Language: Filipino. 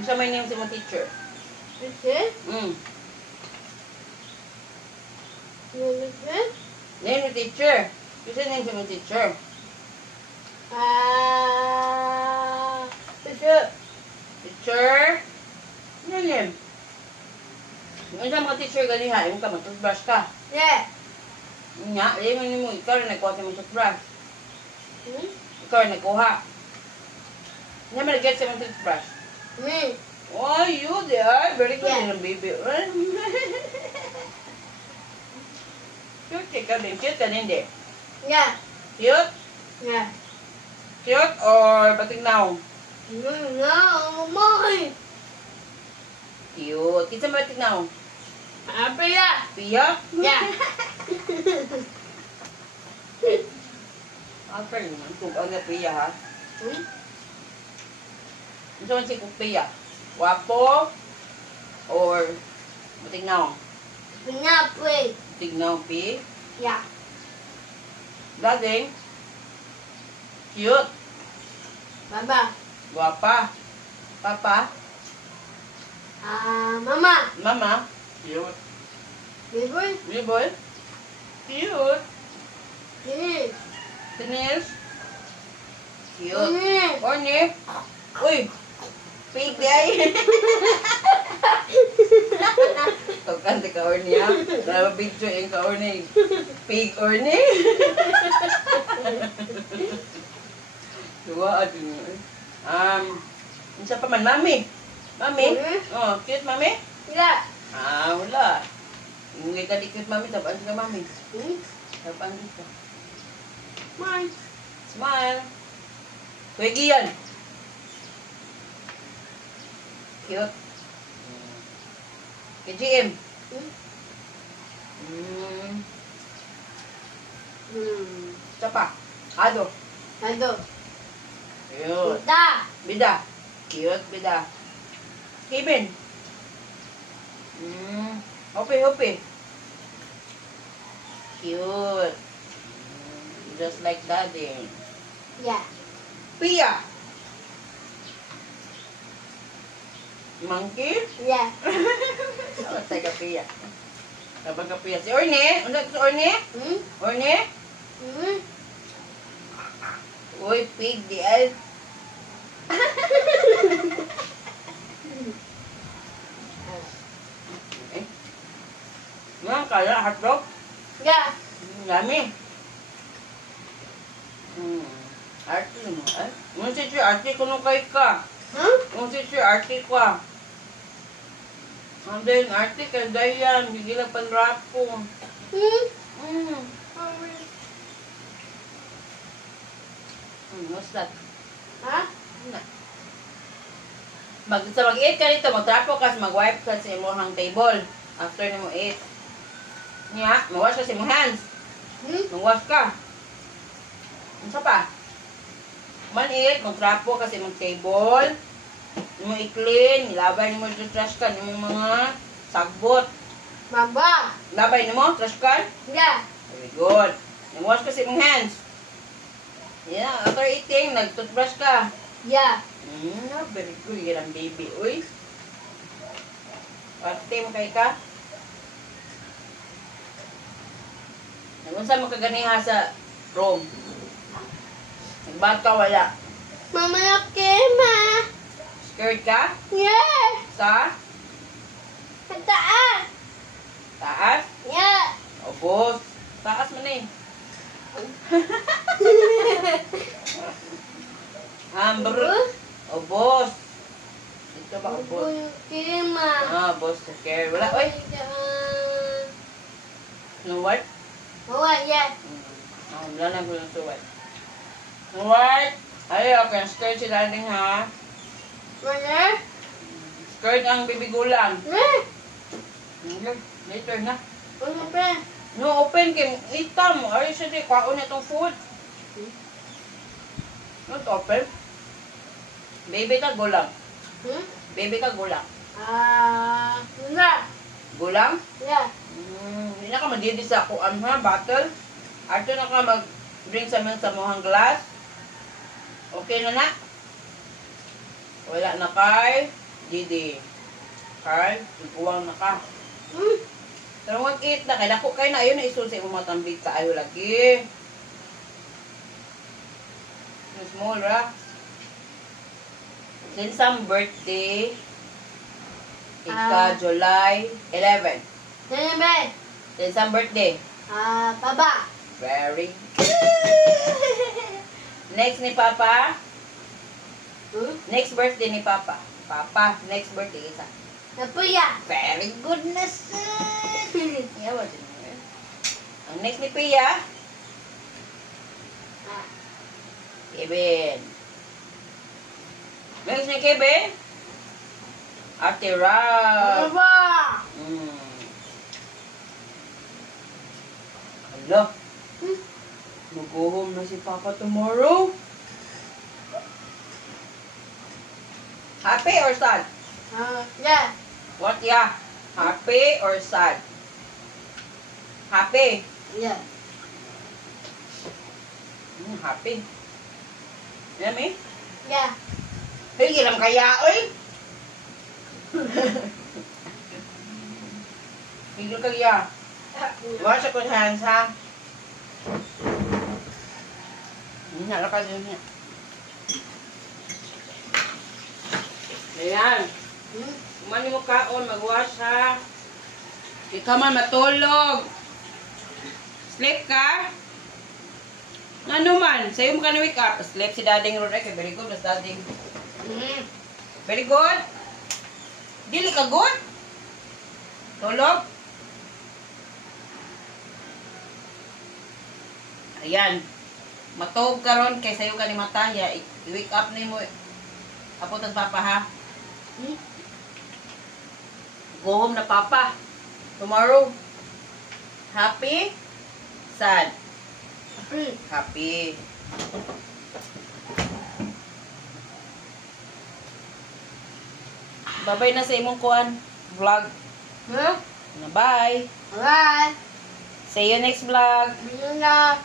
Sa may name sa mga teacher. Okay? Name the teacher. Kasi name sa mga teacher. Teacher. Teacher. Ano name? Yung sa mga teacher ganiha, yung ka mag-toothbrush ka. Yeah. Nga, yung mo, ikaw rin nagkuha sa mga toothbrush. Ikaw rin nagkuha. Hindi naman nag-get sa mga toothbrush. Me. Oh, you there. Very good Yeah. din ang baby. Cute ka din. Cute ka din, di? Yeah. Cute? Yeah. Cute or batignaw? No, mine. Cute. Kita ba batignaw? Pia. Pia? Yeah. Apa naman? Kung ang Pia, ha? Ito man si Pia. Wapo or batignaw? Pinapoy. Batignaw, Pi? Yeah. Dading? Cute. Baba. Guapa. Papa. Mama. Mama. Cute. Baby. Riboy. Cute. Finish. Finish. Cute. Finish. Orny. Uy. Pig day. Tugkante ka Orny ha. Nalaba picture yung ka Orny. Pig Orny. Dua aduh ni. Siapa man mami? Mami? Oh, cute mami? Yeah. Wala. Hindi ka di cute mami, tapaan ka mami. Tapaan ka. Mine. Smile. Kuwegi yan. Cute. KGM. Siapa? Ado. Ado. Cute. Bida. Bida. Cute, bida. Kevin. Hope. Cute. Just like daddy. Yeah. Pia. Monkey? Yeah. Patay ka Pia. Kapag ka Pia. Si Orne? Ano si Orne? Orne? Uy, pig di ay. Nga, kaya hotdog? Yeah. Yummy. Arte mo, eh? Yung si arte ko nung kay ka. Huh? Yung si arte ko ah. And then, arte ka dayan. Bigila panrapo. What's that? Huh? Sa mag-eat ka dito, magtrapo ka, mag-wipe ka sa imong table. After na mo eat. Nga, mag-wash ka sa imong hands. Mag-wash ka. Ano pa? Man-eat, magtrapo ka sa imong table. Mo i-clean, ilabay mo yung trash can, yung mga sagbot. Baba. Labay mo, trash can? Yeah. Very good. Mag-wash ka sa imong hands. Yeah, after eating, nag-toothbrush ka. Yeah. Very good. Yan ang baby. Uy. Arte mo kay ka. Nagunsa mo kaganiha sa room. Nagbad ka, wala. Mama Kema. Scared ka? Yeah. Sa Taas. taas? Yeah. O boss. Taas mo na eh. O boss. Ito ba o boss? Kema. Boss sa care. Wala, oy. Snow White? Yeah. Wala na ko yung Snow White. Snow White? Ay, okay. Scared si dading ha. Mana? Scared ang bibigulang. Later na. Ano pa? No, open kay ita mo. Ay, siya di. Kwaon na itong food. Not open. Baby ka gulang. Baby ka gulang. Enggak. Gulang? Ya. Hindi na ka madidi sa kuan ha, bottle. Ato na ka mag-drink sa mga sa mohang glass. Okay na na? Wala na kay. Didi. Carl, iguwang na ka. Hmm. Pero mag-eat na. Kaya ako kayo na ayun na isul sa imong matambig ka. Ayaw lagi. Small, ra. Then some birthday. July 11. Sino ba? Then some birthday. Baba. Very good. Next ni Papa. Hmm? Next birthday ni Papa. Papa, next birthday isa. Napuya. Very good na sir. Yawa din. Ang next ni Pia. Kevin. Next ni Kevin. Ate Rab. Baba. Hala. Mag-go home na si Papa tomorrow. Happy or sad? Yeah. What yeah? Happy or sad? Happy. Yeah. Happy. Yan eh? Yeah. Higil lang kaya, oy! Higil kaya. Wash ako sa hands, ha? Nalakad yun niya. Ayan. Kumani mo kaon, mag-wash, ha? Ikaw man matulog. Sleep ka? Ano man? Sa'yo mo ka na wake up. Sleep si Dading Ron. Okay, very good. Mas Dading. Very good. Dili ka good? Tulog? Ayan. Matog ka ron kay sa'yo ka ni Mataya. I-wake up na mo. Apot ang Papa, ha? Go home na Papa. Tomorrow. Happy? Sad? Happy. Bye-bye na sa imong kuan vlog. Bye. Alright. See you next vlog. Yun na.